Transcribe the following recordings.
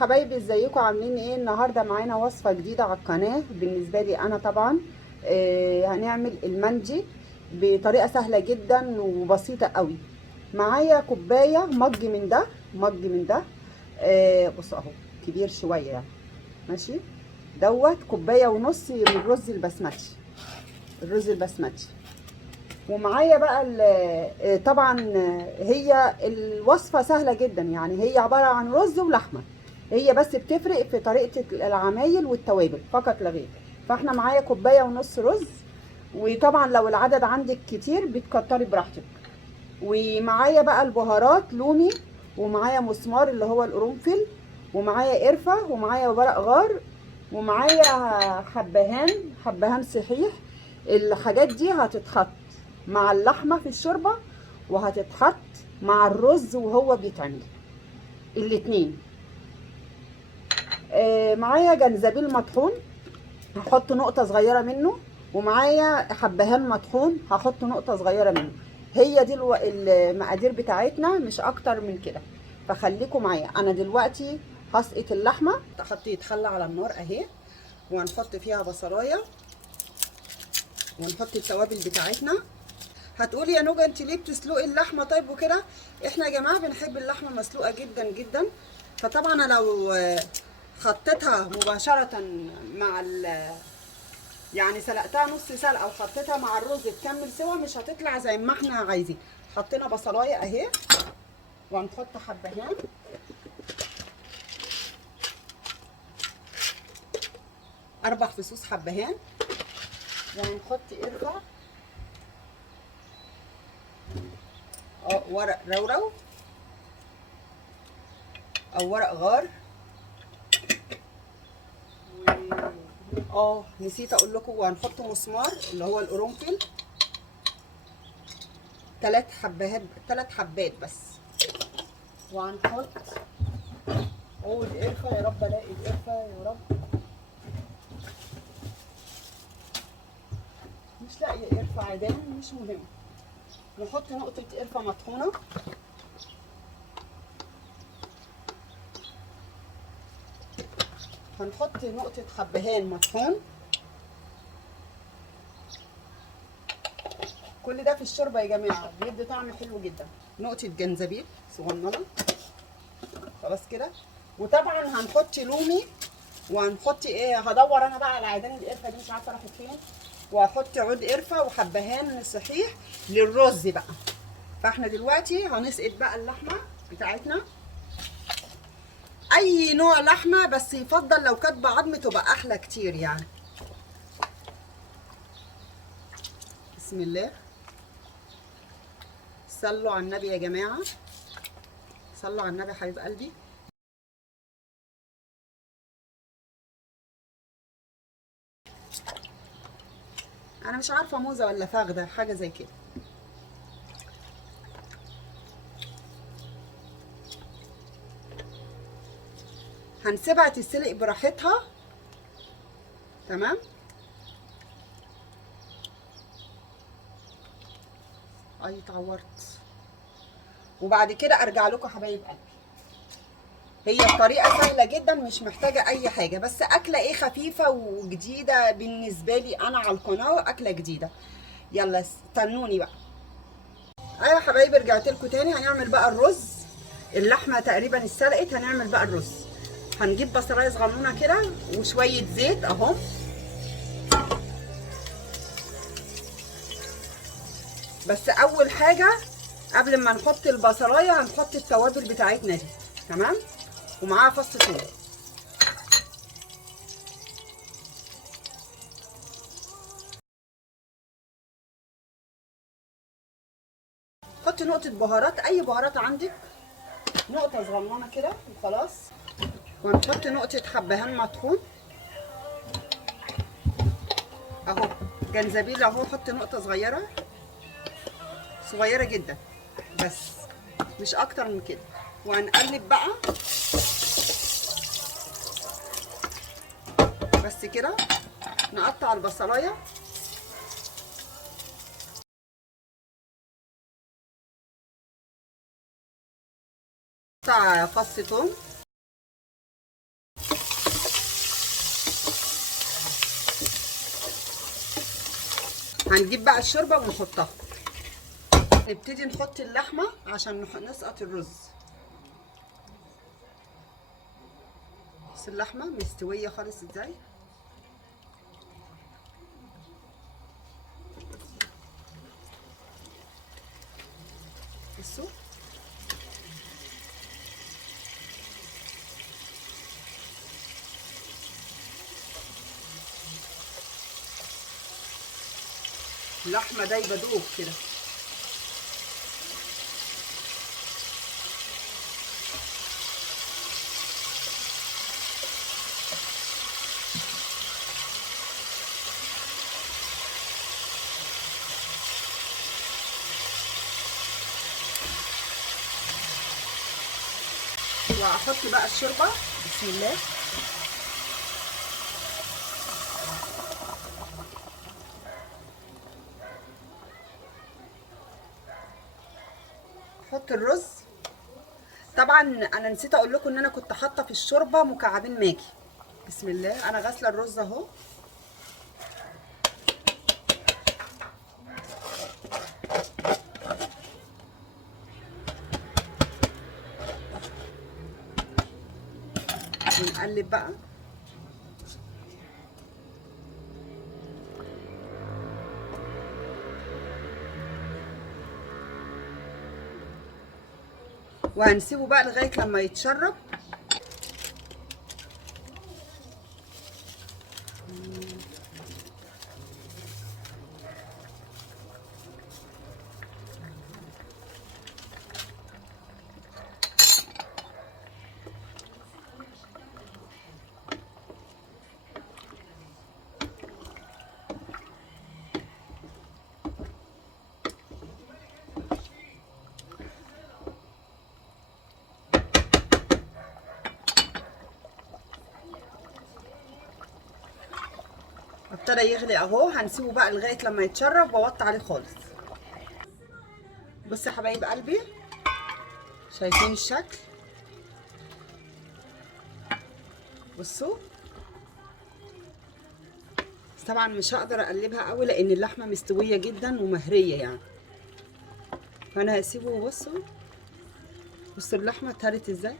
حبايبي، ازيكم عاملين ايه؟ النهارده معانا وصفه جديده على القناه بالنسبه لي انا طبعا. هنعمل المندي بطريقه سهله جدا وبسيطه قوي. معايا كوبايه مج من ده. بص اهو، كبير شويه يعني. ماشي، دوت كوبايه ونص من الرز البسمتي. ومعايا بقى طبعا هي الوصفة سهلة جدا، يعني هي عبارة عن رز ولحمة. هي بس بتفرق في طريقة العمايل والتوابل فقط لا غير. فاحنا معايا كوباية ونص رز، وطبعا لو العدد عندك كتير بتكتري براحتك. ومعايا بقى البهارات لومي، ومعايا مسمار اللي هو القرنفل، ومعايا قرفة، ومعايا ورق غار، ومعايا حبهان صحيح. الحاجات دي هتتحط مع اللحمة في الشوربة، وهتتحط مع الرز وهو بيتعمل الاتنين. معايا جنزبيل مطحون، هحط نقطة صغيرة منه. ومعايا حبهان مطحون، هحط نقطة صغيرة منه. هي دي المقادير بتاعتنا، مش اكتر من كده. فخليكم معايا. انا دلوقتي هسقط اللحمة. حطيت حلة على النار اهي، وهنحط فيها بصلاية، ونحط التوابل بتاعتنا. هتقولي يا نوجة انت ليه بتسلقي اللحمه طيب وكده؟ احنا يا جماعه بنحب اللحمه مسلوقه جدا جدا. فطبعا انا لو حطيتها مباشره مع يعني سلقتها نص سلقه وحطيتها مع الرز تكمل سوا، مش هتطلع زي ما احنا عايزين. حطينا بصلايه اهي، وهنحط حبهان، 4 فصوص حبهان، وهنحط قرفه، ورق رورو او ورق غار. نسيت اقول لكم، وهنحط مسمار اللي هو القرنفل، 3 حبات بس. وهنحط عود قرفه، يا رب الاقي القرفه يا رب. مش لاقيه قرفه عدام، مش مهم. نحط نقطه قرفه مطحونه، هنحط نقطه حبهان مطحون. كل ده في الشوربه يا جماعه بيدي طعم حلو جدا. نقطه جنزبيل صغننه، خلاص كده. وطبعا هنحط لومي، وهنحط هدور انا بقى على عيدان القرفه دي، مش عارفه راحت فين. وهحط عود قرفه وحبهان صحيح للرز بقى. فاحنا دلوقتي هنسقط بقى اللحمه بتاعتنا. اي نوع لحمه، بس يفضل لو كانت بعظم تبقى احلى كتير يعني. بسم الله. صلوا على النبي يا جماعه، صلوا على النبي حبيب قلبي. انا مش عارفه موزه ولا فخده، حاجه زي كده. هنسيبها تتسلق براحتها. تمام. اي اتعورت. وبعد كده ارجع لكم حبايب قلبي. هي الطريقه سهله جدا، مش محتاجه اي حاجه، بس اكله خفيفه وجديده بالنسبه لي انا على القناه، اكله جديده. يلا استنوني بقى. ايوه يا حبايبي، رجعت لكم تاني. هنعمل بقى الرز. اللحمه تقريبا اتسلقت، هنعمل بقى الرز. هنجيب بصلايه صغنونه كده وشويه زيت اهو. بس اول حاجه قبل ما نحط البصلايه هنحط التوابل بتاعتنا دي. تمام. ومعاها فص ثوم. حط نقطه بهارات، اي بهارات عندك، نقطه صغننه كده وخلاص. وهنحط نقطه حبهان مطحون اهو. جنزبيل اهو، حط نقطه صغيره صغيره جدا بس، مش اكتر من كده. وهنقلب بقى بس كده. نقطع البصلايه، نقطع فص ثوم، هنجيب بقى الشوربه ونحطها. نبتدي نحط اللحمه عشان نسقط الرز. بس اللحمه مستويه خالص ازاي. بصوا اللحمه دايبه دوب كده. واحط بقى الشوربه. بسم الله. احط الرز. طبعا انا نسيت اقول لكم ان انا كنت حاطه في الشوربه مكعبين ماجي. بسم الله. انا غاسله الرز اهو. ونقلب بقى. وهنسيبه بقى لغايه لما يتشرب. ابتدى يغلي اهو. هنسيبه بقى لغايه لما يتشرب واوطي عليه خالص. بصوا يا حبايب قلبي، شايفين الشكل؟ بصوا. طبعا مش هقدر اقلبها قوي لان اللحمه مستويه جدا ومهريه يعني، فانا هسيبه. بصوا اللحمه اتهرت ازاي.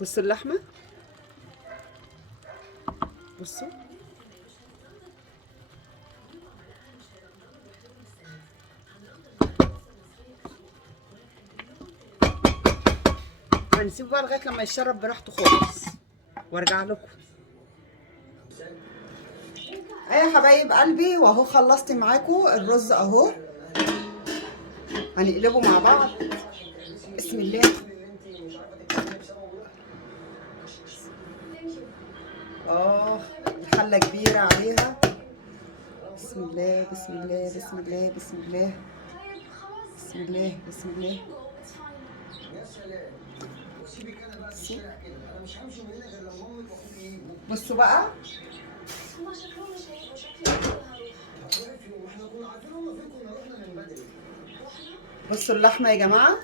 بصوا اللحمه. بصوا هنسيبه بقى لغايه لما يشرب براحته خالص وارجع لكم. يا حبايب قلبي، واهو خلصت معاكم الرز اهو. هنقلبه مع بعض. بسم الله. الحله كبيره عليها. بسم الله بسم الله بسم الله بسم الله بسم الله بسم الله. بصوا بقى. بصوا اللحمه يا جماعه.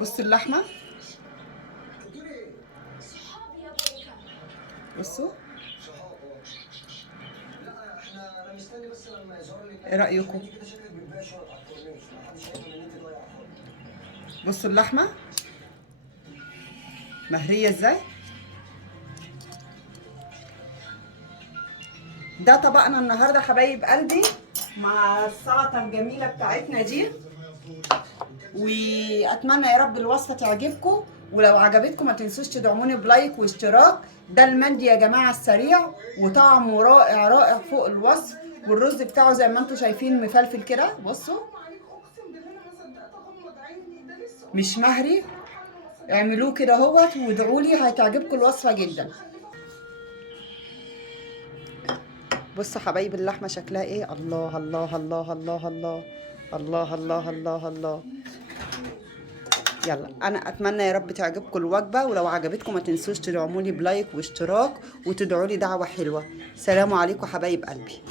بصوا اللحمه. بصوا. ايه رايكم؟ بصوا اللحمه مهريه ازاي. ده طبقنا النهارده حبايب قلبي مع السلطه الجميله بتاعتنا دي. واتمنى يا رب الوصفه تعجبكم، ولو عجبتكم ما تنسوش تدعموني بلايك واشتراك. ده المندي يا جماعه السريع وطعمه رائع رائع فوق الوصف، والرز بتاعه زي ما انتم شايفين مفلفل كده. بصوا مش مهري. اعملوه كده اهوت وادعوا لي، هتعجبكم الوصفه جدا. بصوا حبايب اللحمه شكلها ايه. الله الله الله الله الله الله الله الله الله. يلا انا اتمنى يا رب تعجبكم الوجبه، ولو عجبتكم ما تنسوش تدعموني بلايك واشتراك وتدعوا لي دعوه حلوه. سلام عليكم حبايب قلبي.